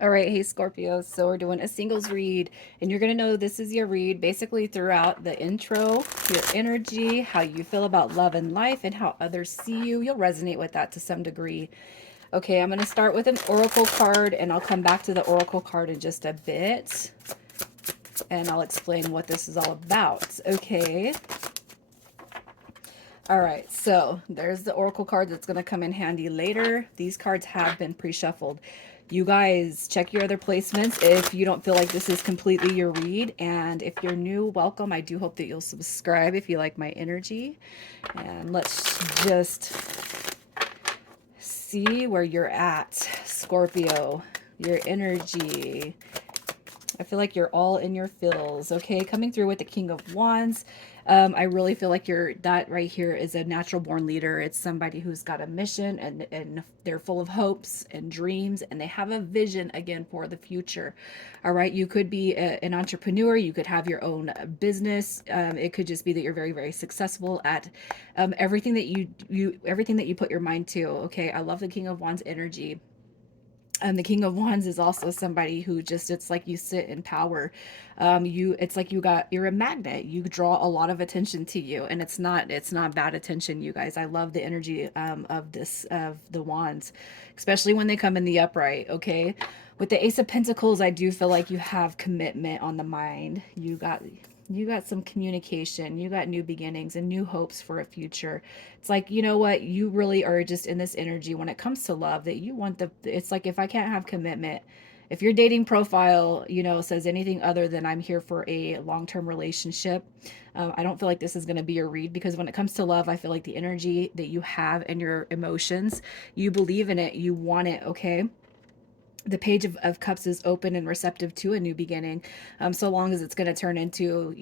All right, hey Scorpio. So we're doing a singles read, and you're going to know this is your read basically throughout the intro, your energy, how you feel about love and life, and how others see you. You'll resonate with that to some degree. Okay, I'm going to start with an oracle card, and I'll come back to the oracle card in just a bit, and I'll explain what this is all about. Okay. All right, so there's the oracle card that's going to come in handy later. These cards have been pre-shuffled. You guys check your other placements if you don't feel like this is completely your read. And if you're new, welcome. I do hope that you'll subscribe if you like my energy. And let's just see where you're at, Scorpio. Your energy. I feel like you're all in your feels. Okay, coming through with the King of Wands. I really feel like that right here is a natural born leader. It's somebody who's got a mission, and they're full of hopes and dreams, and they have a vision again for the future. All right, you could be an entrepreneur. You could have your own business. It could just be that you're very, very successful at everything that everything that you put your mind to. Okay, I love the King of Wands energy. The King of Wands is also somebody who just, it's like you sit in power. It's like you're a magnet. You draw a lot of attention to you, and it's not bad attention, you guys. I love the energy of the wands, especially when they come in the upright. Okay, with the Ace of Pentacles, I do feel like you have commitment on the mind. You got some communication, you got new beginnings and new hopes for a future. It's like, you know what, you really are just in this energy when it comes to love that you want it's like, if I can't have commitment, if your dating profile, says anything other than I'm here for a long-term relationship, I don't feel like this is going to be your read, because when it comes to love, I feel like the energy that you have and your emotions, you believe in it, you want it. Okay, the Page of Cups is open and receptive to a new beginning, so long as it's going to turn into,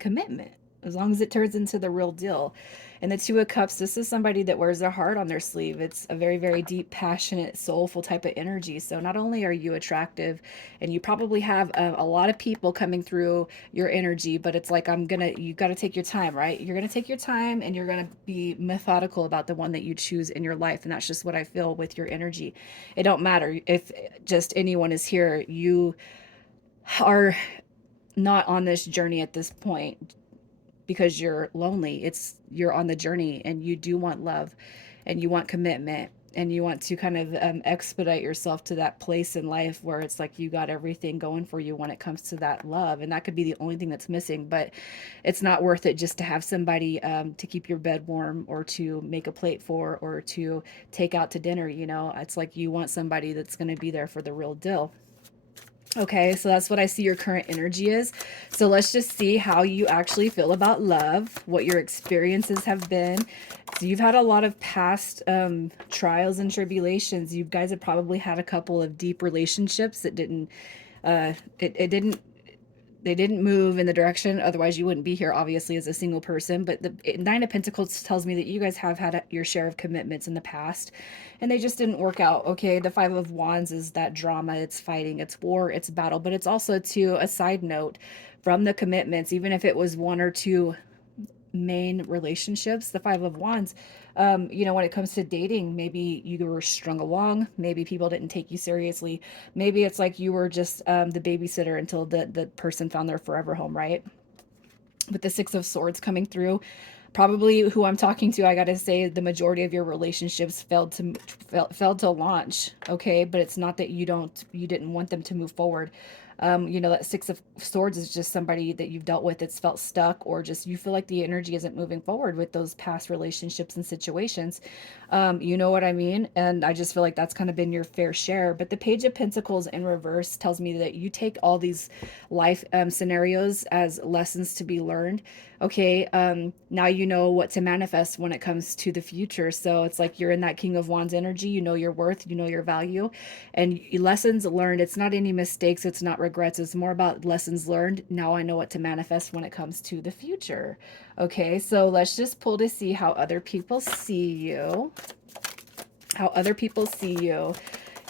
commitment, as long as it turns into the real deal. And the Two of Cups, this is somebody that wears their heart on their sleeve. It's a very, very deep, passionate, soulful type of energy. So not only are you attractive, and you probably have a lot of people coming through your energy, but it's like, you got to take your time, right? You're going to take your time, and you're going to be methodical about the one that you choose in your life. And that's just what I feel with your energy. It don't matter if just anyone is here. You are not on this journey at this point because you're lonely. You're on the journey, and you do want love, and you want commitment, and you want to kind of expedite yourself to that place in life where it's like you got everything going for you when it comes to that love. And that could be the only thing that's missing, but it's not worth it just to have somebody to keep your bed warm, or to make a plate for, or to take out to dinner. It's like you want somebody that's going to be there for the real deal. Okay, so that's what I see your current energy is. So let's just see how you actually feel about love, what your experiences have been. So you've had a lot of past trials and tribulations. You guys have probably had a couple of deep relationships that didn't, it didn't, they didn't move in the direction. Otherwise, you wouldn't be here, obviously, as a single person. But the Nine of Pentacles tells me that you guys have had your share of commitments in the past, and they just didn't work out. Okay, the Five of Wands is that drama. It's fighting, it's war, it's battle. But it's also, to a side note, from the commitments, even if it was one or two main relationships, the Five of Wands, when it comes to dating, maybe you were strung along, maybe people didn't take you seriously, maybe it's like you were just the babysitter until the person found their forever home, right? With the Six of Swords coming through, probably who I'm talking to, I gotta say the majority of your relationships failed to launch. Okay, but it's not that you didn't want them to move forward. That Six of Swords is just somebody that you've dealt with that's felt stuck, or just you feel like the energy isn't moving forward with those past relationships and situations. You know what I mean? And I just feel like that's kind of been your fair share. But the Page of Pentacles in reverse tells me that you take all these life scenarios as lessons to be learned. Okay, now you know what to manifest when it comes to the future. So it's like you're in that King of Wands energy. You know your worth, you know your value, and lessons learned. It's not any mistakes, it's not regrets. It's more about lessons learned. Now I know what to manifest when it comes to the future. Okay, so let's just pull to see how other people see you. How other people see you.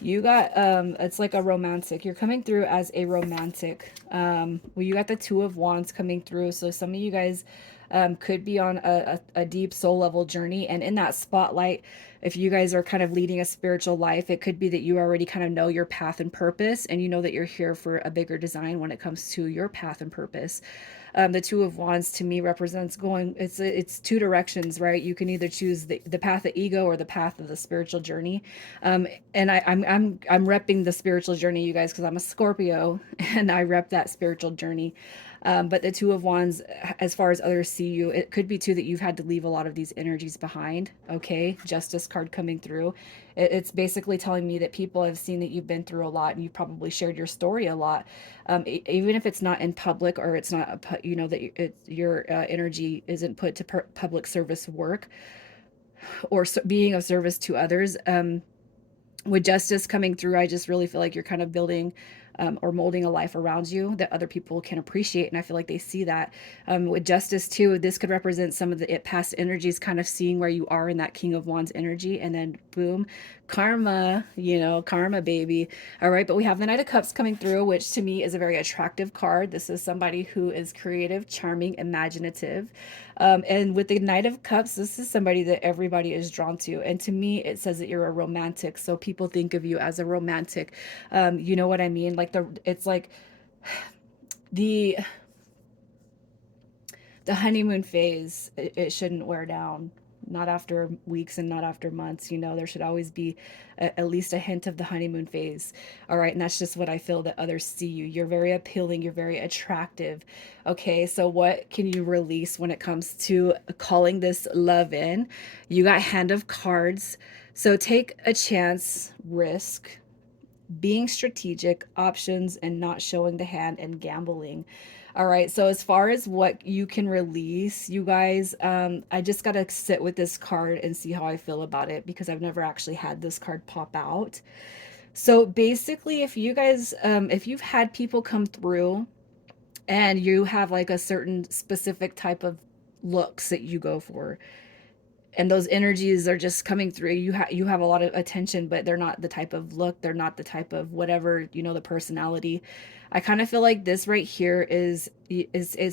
You got it's like a romantic. You're coming through as a romantic. Well, you got the Two of Wands coming through. So some of you guys could be on a deep soul level journey. And in that spotlight, if you guys are kind of leading a spiritual life, it could be that you already kind of know your path and purpose, and you know that you're here for a bigger design when it comes to your path and purpose. The Two of Wands to me represents going. It's two directions, right? You can either choose the path of ego or the path of the spiritual journey. And I'm repping the spiritual journey, you guys, because I'm a Scorpio and I rep that spiritual journey. But the Two of Wands, as far as others see you, it could be too that you've had to leave a lot of these energies behind. Okay, Justice card coming through. It's basically telling me that people have seen that you've been through a lot and you've probably shared your story a lot. Even if it's not in public or it's not, that your energy isn't put to public service work or being of service to others. With Justice coming through, I just really feel like you're kind of building or molding a life around you that other people can appreciate. And I feel like they see that. With Justice, too, this could represent some of the past energies, kind of seeing where you are in that King of Wands energy. And then, boom, karma, karma, baby. All right. But we have the Knight of Cups coming through, which to me is a very attractive card. This is somebody who is creative, charming, imaginative. And with the Knight of Cups, this is somebody that everybody is drawn to. And to me, it says that you're a romantic. So people think of you as a romantic. You know what I mean? Like it's like the the honeymoon phase, it shouldn't wear down. Not after weeks and not after months. There should always be at least a hint of the honeymoon phase. All right. And that's just what I feel that others see you. You're very appealing. You're very attractive. Okay. So, what can you release when it comes to calling this love in? You got Hand of Cards. So, take a chance, risk, being strategic, options, and not showing the hand and gambling. All right. So as far as what you can release, you guys, I just got to sit with this card and see how I feel about it because I've never actually had this card pop out. So basically, if you've had people come through and you have like a certain specific type of looks that you go for, and those energies are just coming through, you have a lot of attention, but they're not the type of look, they're not the type of whatever, the personality. I kind of feel like this right here is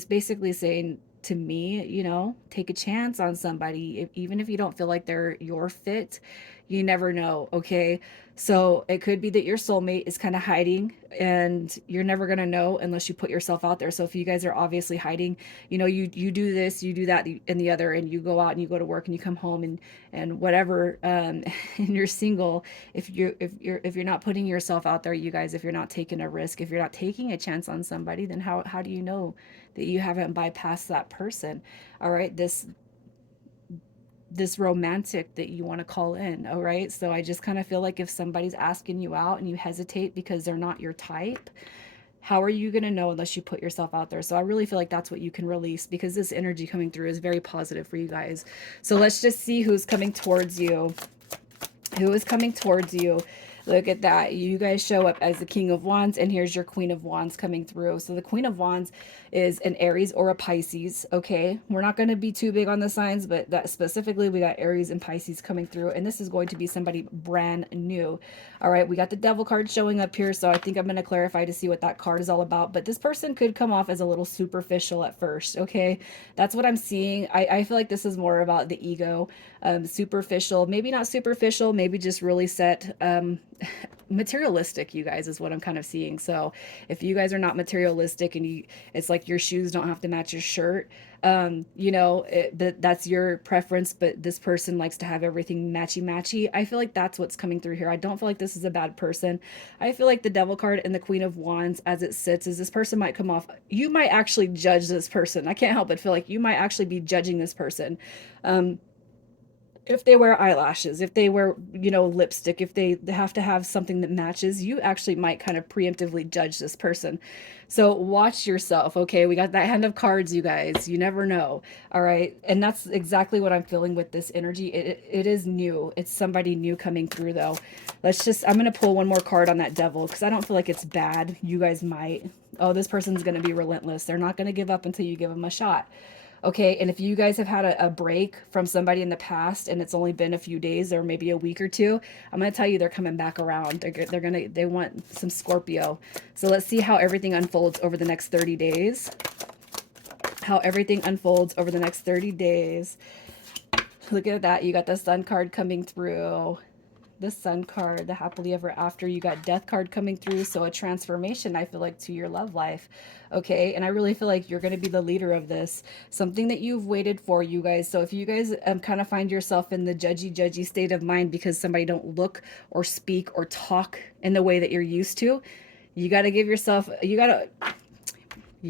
basically saying to me, take a chance on somebody, even if you don't feel like they're your fit. You never know. Okay. So it could be that your soulmate is kind of hiding and you're never going to know unless you put yourself out there. So if you guys are obviously hiding, you do this, you do that and the other, and you go out and you go to work and you come home and whatever, and you're single. If you're not putting yourself out there, you guys, if you're not taking a risk, if you're not taking a chance on somebody, then how do you know that you haven't bypassed that person? All right, this romantic that you want to call in. All right. So I just kind of feel like if somebody's asking you out and you hesitate because they're not your type, how are you going to know unless you put yourself out there? So I really feel like that's what you can release because this energy coming through is very positive for you guys. So let's just see who's coming towards you. Who is coming towards you? Look at that. You guys show up as the King of Wands, and here's your Queen of Wands coming through. So the Queen of Wands is an Aries or a Pisces, okay? We're not going to be too big on the signs, but that specifically, we got Aries and Pisces coming through, and this is going to be somebody brand new. All right, we got the Devil card showing up here, so I think I'm going to clarify to see what that card is all about, but this person could come off as a little superficial at first, okay? That's what I'm seeing. I feel like this is more about the ego, superficial, maybe not superficial, maybe just really set, materialistic, you guys, is what I'm kind of seeing. So if you guys are not materialistic and it's like your shoes don't have to match your shirt, that's your preference, but this person likes to have everything matchy matchy. I feel like that's what's coming through here. I don't feel like this is a bad person. I feel like the Devil card and the Queen of Wands as it sits is this person might come off, you might actually judge this person. I can't help but feel like you might actually be judging this person. If they wear eyelashes, if they wear, lipstick, if they have to have something that matches, you actually might kind of preemptively judge this person. So watch yourself. Okay. We got that Hand of Cards, you guys. You never know. All right. And that's exactly what I'm feeling with this energy. It is new. It's somebody new coming through, though. I'm going to pull one more card on that Devil because I don't feel like it's bad. You guys might. Oh, this person's going to be relentless. They're not going to give up until you give them a shot. Okay, and if you guys have had a break from somebody in the past and it's only been a few days or maybe a week or two, I'm going to tell you they're coming back around. They want some Scorpio. So let's see how everything unfolds over the next 30 days. how everything unfolds over the next 30 days. Look at that. You got the Sun card coming through. The Sun card, the happily ever after. You got Death card coming through. So a transformation, I feel like, to your love life. Okay. And I really feel like you're going to be the leader of this. Something that you've waited for, you guys. So if you guys kind of find yourself in the judgy state of mind because somebody don't look or speak or talk in the way that you're used to, you got to give yourself, you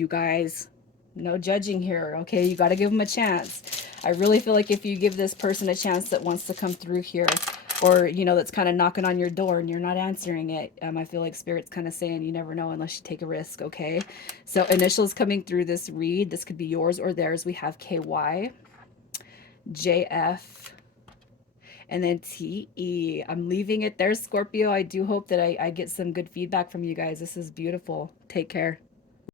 guys, no judging here, okay? You got to give them a chance. I really feel like if you give this person a chance that wants to come through here, or, you know, that's kind of knocking on your door and you're not answering it, I feel like Spirit's kind of saying you never know unless you take a risk, okay? So initials coming through this read. This could be yours or theirs. We have KY, JF, and then TE. I'm leaving it there, Scorpio. I do hope that I get some good feedback from you guys. This is beautiful. Take care.